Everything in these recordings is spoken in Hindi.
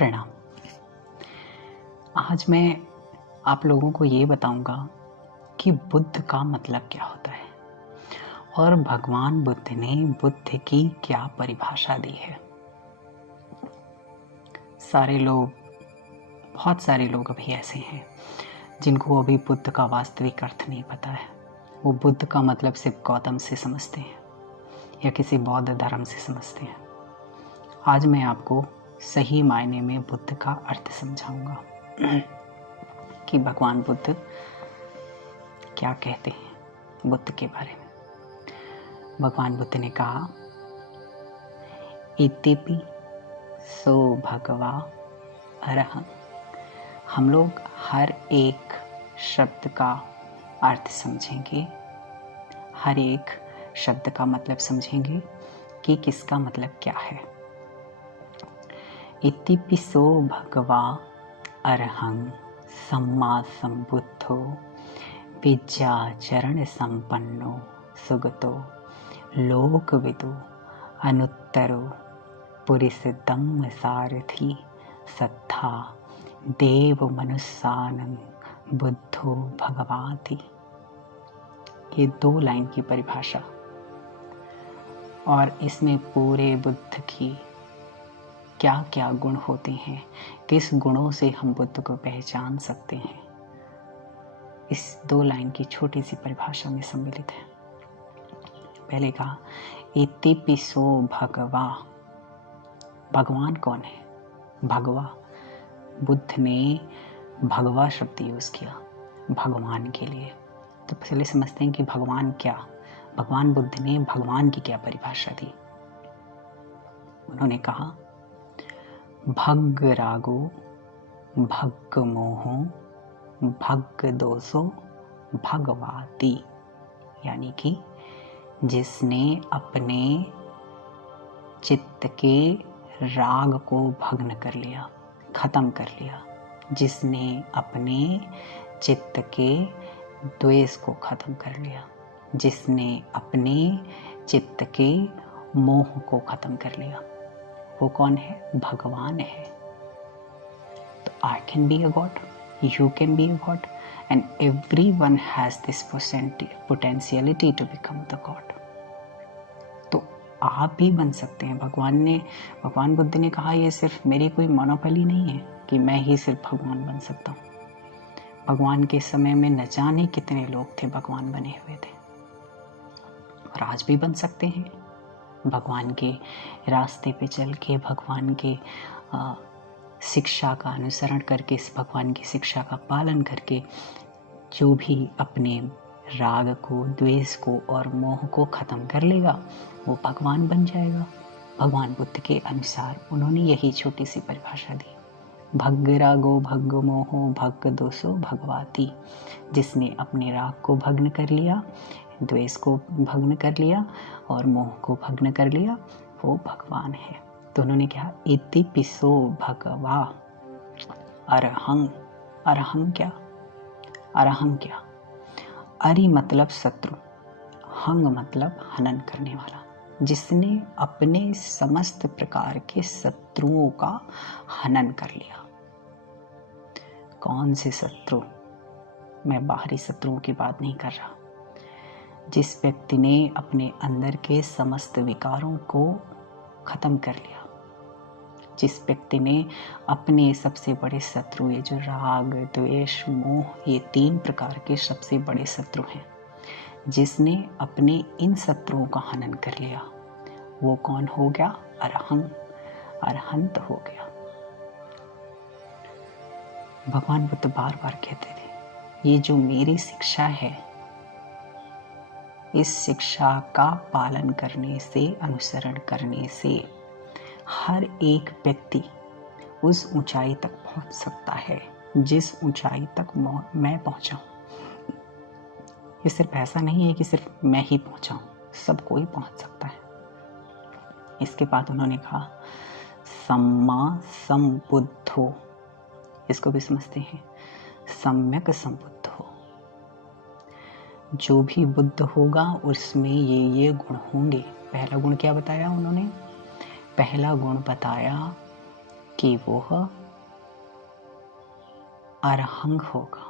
प्रणाम। आज मैं आप लोगों को ये बताऊंगा कि बुद्ध का मतलब क्या होता है और भगवान बुद्ध ने बुद्ध की क्या परिभाषा दी है। बहुत सारे लोग अभी ऐसे हैं जिनको अभी बुद्ध का वास्तविक अर्थ नहीं पता है। वो बुद्ध का मतलब सिर्फ गौतम से समझते हैं या किसी बौद्ध धर्म से समझते हैं। आज मैं आपको सही मायने में बुद्ध का अर्थ समझाऊंगा कि भगवान बुद्ध क्या कहते हैं बुद्ध के बारे में। भगवान बुद्ध ने कहा, इतिपि सो भगवा अरहं। हम लोग हर एक शब्द का अर्थ समझेंगे, हर एक शब्द का मतलब समझेंगे कि किसका मतलब क्या है। इतिपि सो भगवा अरहं सम्मा संबुद्धो विद्याचरण संपन्नो सुगतो लोकविदु अनुत्तरो पुरिसदम्म सारथी सत्था देव मनुष्यानं बुद्धो भगवाति। ये 2 लाइन की परिभाषा और इसमें पूरे बुद्ध की क्या क्या गुण होते हैं, किस गुणों से हम बुद्ध को पहचान सकते हैं, इस 2 लाइन की छोटी सी परिभाषा में सम्मिलित है। पहले कहा इतिपि सो भगवा। भगवान कौन है? भगवा। बुद्ध ने भगवा शब्द यूज किया भगवान के लिए। तो पहले समझते हैं कि भगवान क्या। भगवान बुद्ध ने भगवान की क्या परिभाषा दी। उन्होंने कहा, भग्ग रागो भग्ग मोहो भग्ग दोषो भगवाति। यानी कि जिसने अपने चित्त के राग को भग्न कर लिया, खत्म कर लिया, जिसने अपने चित्त के द्वेष को खत्म कर लिया, जिसने अपने चित्त के मोह को खत्म कर लिया, वो कौन है? भगवान है। तो I can be a god, you can be a god, and everyone has this potentiality to become the god. तो आप भी बन सकते हैं। भगवान बुद्ध ने कहा, ये सिर्फ मेरी कोई मोनोपोली नहीं है कि मैं ही सिर्फ भगवान बन सकता हूँ। भगवान के समय में न जाने कितने लोग थे भगवान बने हुए थे, और आज भी बन सकते हैं। भगवान के रास्ते पे चल के, भगवान के शिक्षा का अनुसरण करके, इस भगवान की शिक्षा का पालन करके, जो भी अपने राग को, द्वेष को और मोह को खत्म कर लेगा, वो भगवान बन जाएगा। भगवान बुद्ध के अनुसार उन्होंने यही छोटी सी परिभाषा दी। भग्ग रागो भग्ग मोहो भग्ग दोषो भगवाति। जिसने अपने राग को भग्न कर लिया, द्वेष को भग्न कर लिया और मोह को भग्न कर लिया, वो भगवान है। तो उन्होंने कहा, इतिपि सो भगवा अरहं। अरहं क्या? अरहं क्या? अरि मतलब शत्रु, हंग मतलब हनन करने वाला। जिसने अपने समस्त प्रकार के शत्रुओं का हनन कर लिया। कौन से शत्रु? मैं बाहरी शत्रुओं की बात नहीं कर रहा। जिस व्यक्ति ने अपने अंदर के समस्त विकारों को खत्म कर लिया, जिस व्यक्ति ने अपने सबसे बड़े शत्रु, ये जो राग, द्वेष, मोह, ये 3 प्रकार के सबसे बड़े शत्रु हैं, जिसने अपने इन शत्रुओं का हनन कर लिया, वो कौन हो गया? अरहं, अरहंत हो गया। भगवान बुद्ध बार बार कहते थे, ये जो मेरी शिक्षा है, इस शिक्षा का पालन करने से, अनुसरण करने से हर एक व्यक्ति उस ऊंचाई तक पहुंच सकता है जिस ऊंचाई तक मैं पहुंचा हूं। ये सिर्फ ऐसा नहीं है कि सिर्फ मैं ही पहुंचा हूं, सब कोई पहुंच सकता है। इसके बाद उन्होंने कहा, सम्मा संबुद्धो। इसको भी समझते हैं, सम्यक संबुद्ध हो। जो भी बुद्ध होगा उसमें ये गुण होंगे। पहला गुण क्या बताया उन्होंने? पहला गुण बताया कि वो अरहंग होगा,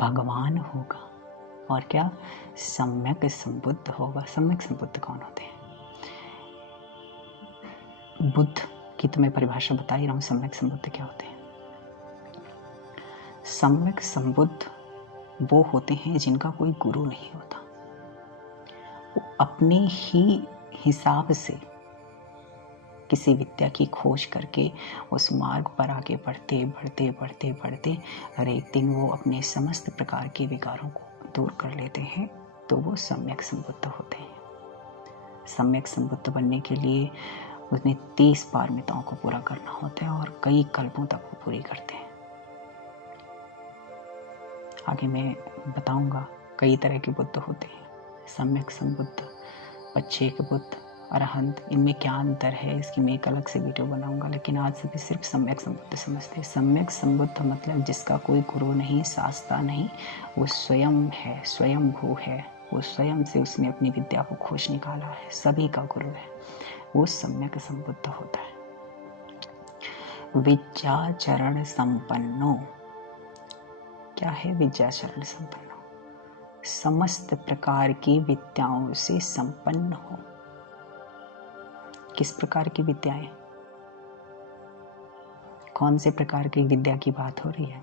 भगवान होगा, और क्या, सम्यक संबुद्ध होगा। सम्यक संबुद्ध कौन होते हैं? बुद्ध की तो मैं परिभाषा बता ही रहा हूँ। सम्यक संबुद्ध क्या होते हैं? सम्यक संबुद्ध वो होते हैं जिनका कोई गुरु नहीं होता। वो अपने ही हिसाब से किसी विद्या की खोज करके उस मार्ग पर आगे बढ़ते बढ़ते बढ़ते बढ़ते और एक दिन वो अपने समस्त प्रकार के विकारों को दूर कर लेते हैं, तो वो सम्यक संबुद्ध होते हैं। सम्यक संबुद्ध बनने के लिए उसने 30 पारमिताओं को पूरा करना होता है और कई कल्पों तक वो पूरी करते हैं। आगे मैं बताऊंगा कई तरह के बुद्ध होते हैं। सम्यक संबुद्ध, पच्छेक बुद्ध, अरहंत, इनमें क्या अंतर है इसकी मैं एक अलग से वीडियो बनाऊंगा, लेकिन आज सभी सिर्फ सम्यक संबुद्ध समझते हैं। सम्यक संबुद्ध मतलब जिसका कोई गुरु नहीं, शास्त्रा नहीं, वो स्वयं है, स्वयं भू है, वो स्वयं से उसने अपनी विद्या को खोज निकाला है, सभी का गुरु है, वो सम्यक संबुद्ध होता है। विद्याचरण संपन्नो, क्या है विद्याचरण संपन्नो? समस्त प्रकार की विद्याओं से संपन्न हो। किस प्रकार की विद्याएं? कौन से प्रकार की विद्या की बात हो रही है?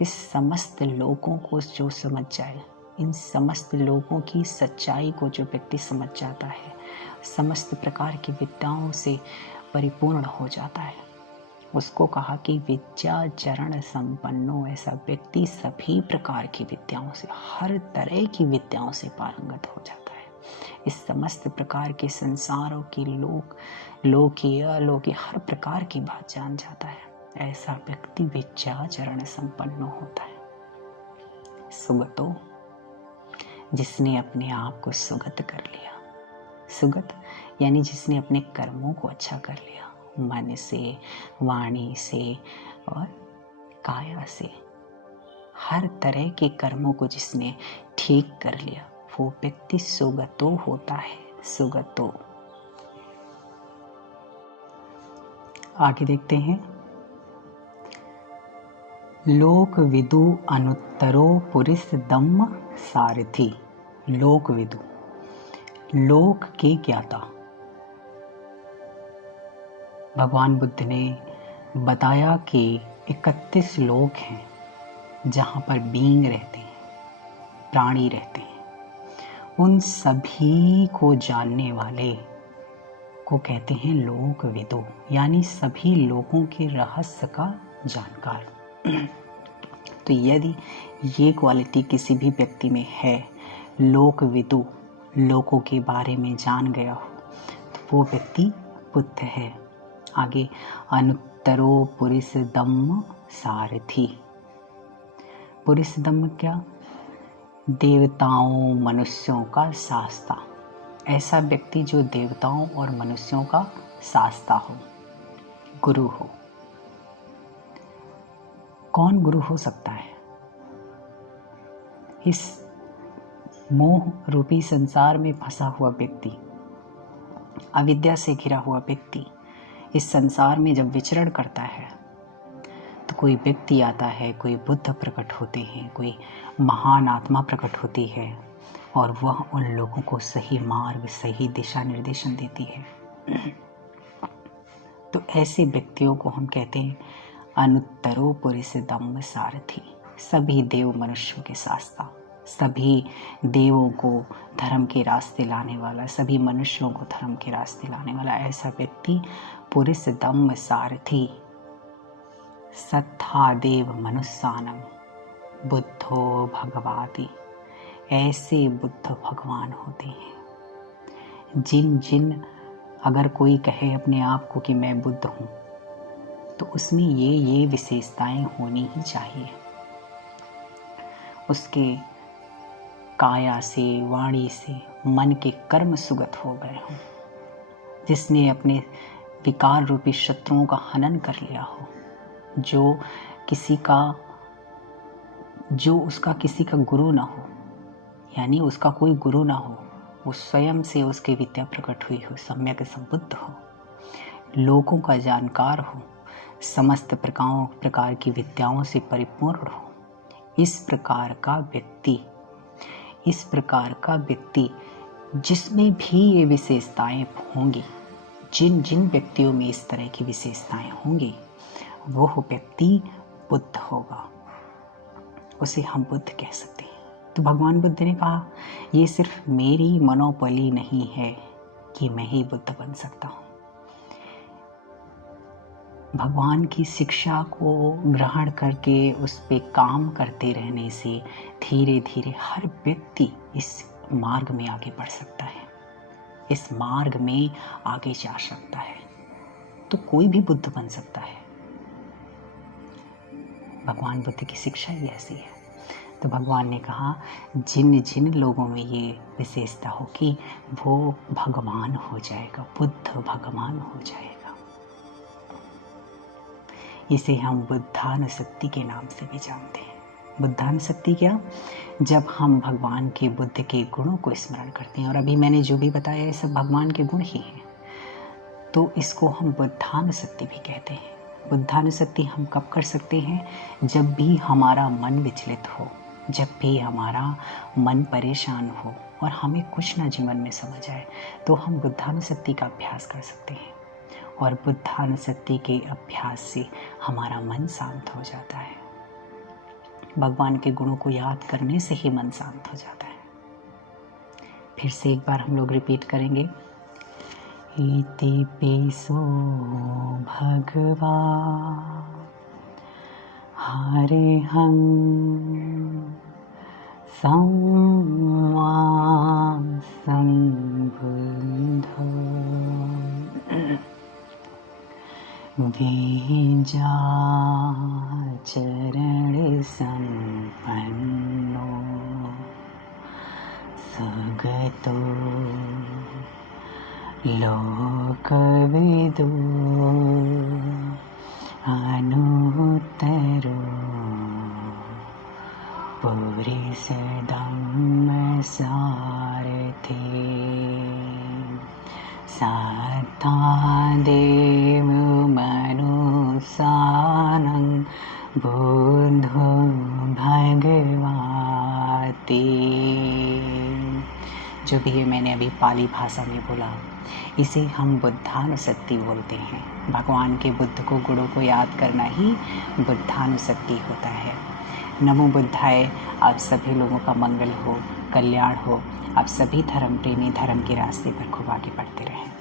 इस समस्त लोगों को जो समझ जाए, इन समस्त लोगों की सच्चाई को जो व्यक्ति समझ जाता है, समस्त प्रकार की विद्याओं से परिपूर्ण हो जाता है, उसको कहा कि विद्याचरण संपन्नो। ऐसा व्यक्ति सभी प्रकार की विद्याओं से, हर तरह की विद्याओं से पारंगत हो जाता है। इस समस्त प्रकार के संसारों की लौकिक अलौकिक हर प्रकार की बात जान जाता है। ऐसा व्यक्ति विद्याचरण संपन्न होता है। सुगतो, जिसने अपने आप को सुगत कर लिया। सुगत यानी जिसने अपने कर्मों को अच्छा कर लिया, मन से, वाणी से और काया से, हर तरह के कर्मों को जिसने ठीक कर लिया, वो व्यक्ति सुगतो होता है। सुगतो। आगे देखते हैं। लोक विदु अनुत्तरो पुरिस दम्म सारथी। लोक विदु, लोक के ज्ञाता। भगवान बुद्ध ने बताया कि 31 लोक हैं जहाँ पर बीइंग रहते हैं, प्राणी रहते हैं। उन सभी को जानने वाले को कहते हैं लोक विदु, यानी सभी लोगों के रहस्य का जानकार। तो यदि ये क्वालिटी किसी भी व्यक्ति में है, लोक विदु, लोगों के बारे में जान गया हो, तो वो व्यक्ति बुद्ध है। आगे, अनुत्तरो पुरिस दम्म सारथी। पुरिस दम्म क्या? देवताओं मनुष्यों का शास्ता। ऐसा व्यक्ति जो देवताओं और मनुष्यों का शास्ता हो, गुरु हो। कौन गुरु हो सकता है? इस मोह रूपी संसार में फंसा हुआ व्यक्ति, अविद्या से घिरा हुआ व्यक्ति इस संसार में जब विचरण करता है, तो कोई व्यक्ति आता है, कोई बुद्ध प्रकट होते हैं, कोई महान आत्मा प्रकट होती है और वह उन लोगों को सही मार्ग, सही दिशा निर्देशन देती है। तो ऐसे व्यक्तियों को हम कहते हैं अनुत्तरो पुरिस दम्म सारथी। सभी देव मनुष्यों के शास्ता, सभी देवों को धर्म के रास्ते लाने वाला, सभी मनुष्यों को धर्म के रास्ते लाने वाला ऐसा व्यक्ति पुरिस दम्म सारथी। सत्था देव मनुष्यानम बुद्धो भगवाति। ऐसे बुद्ध भगवान होते हैं। जिन अगर कोई कहे अपने आप को कि मैं बुद्ध हूँ, तो उसमें ये विशेषताएं होनी ही चाहिए। उसके काया से, वाणी से, मन के कर्म सुगत हो गए हों, जिसने अपने विकार रूपी शत्रुओं का हनन कर लिया हो, जो उसका किसी का गुरु ना हो, यानी उसका कोई गुरु ना हो, वो स्वयं से उसकी विद्या प्रकट हुई हो, सम्यक संबुद्ध हो, लोगों का जानकार हो, समस्त प्रकार की विद्याओं से परिपूर्ण हो। इस प्रकार का व्यक्ति जिसमें भी ये विशेषताएं होंगी, जिन जिन व्यक्तियों में इस तरह की विशेषताएं होंगी, वो व्यक्ति बुद्ध होगा, उसे हम बुद्ध कह सकते हैं। तो भगवान बुद्ध ने कहा, ये सिर्फ मेरी मनोबली नहीं है कि मैं ही बुद्ध बन सकता हूँ। भगवान की शिक्षा को ग्रहण करके उस पे काम करते रहने से धीरे धीरे हर व्यक्ति इस मार्ग में आगे बढ़ सकता है, इस मार्ग में आगे जा सकता है। तो कोई भी बुद्ध बन सकता है। भगवान बुद्ध की शिक्षा ही ऐसी है। तो भगवान ने कहा, जिन जिन लोगों में ये विशेषता होगी वो भगवान हो जाएगा, बुद्ध भगवान हो जाएगा। इसे हम बुद्धानुसक्ति के नाम से भी जानते हैं। बुद्धानुसक्ति क्या? जब हम भगवान के बुद्ध के गुणों को स्मरण करते हैं, और अभी मैंने जो भी बताया ये सब भगवान के गुण ही हैं, तो इसको हम बुद्धानुसक्ति भी कहते हैं। बुद्धानुसक्ति हम कब कर सकते हैं? जब भी हमारा मन विचलित हो, जब भी हमारा मन परेशान हो और हमें कुछ ना जीवन में समझ आए, तो हम बुद्धानुसक्ति का अभ्यास कर सकते हैं। और बुद्धानुसक्ति के अभ्यास से हमारा मन शांत हो जाता है। भगवान के गुणों को याद करने से ही मन शांत हो जाता है। फिर से एक बार हम लोग रिपीट करेंगे। इति पिसो भगवा हरिहं सम्मा सम्बुद्धो बीजाचरण संपन्नो सगतो लोकविदो अनुत्तरो पुरुष धम्म सारथि सात्तादेव मनुसानं बुद्धो भगवाति। जो भी ये मैंने अभी पाली भाषा में बोला, इसे हम बुद्धानुसक्ति बोलते हैं। भगवान के बुद्ध को गुणों को याद करना ही बुद्धानुसक्ति होता है। नमो बुद्धाय। आप सभी लोगों का मंगल हो, कल्याण हो। आप सभी धर्म प्रेमी धर्म के रास्ते पर खूब आगे बढ़ते रहें।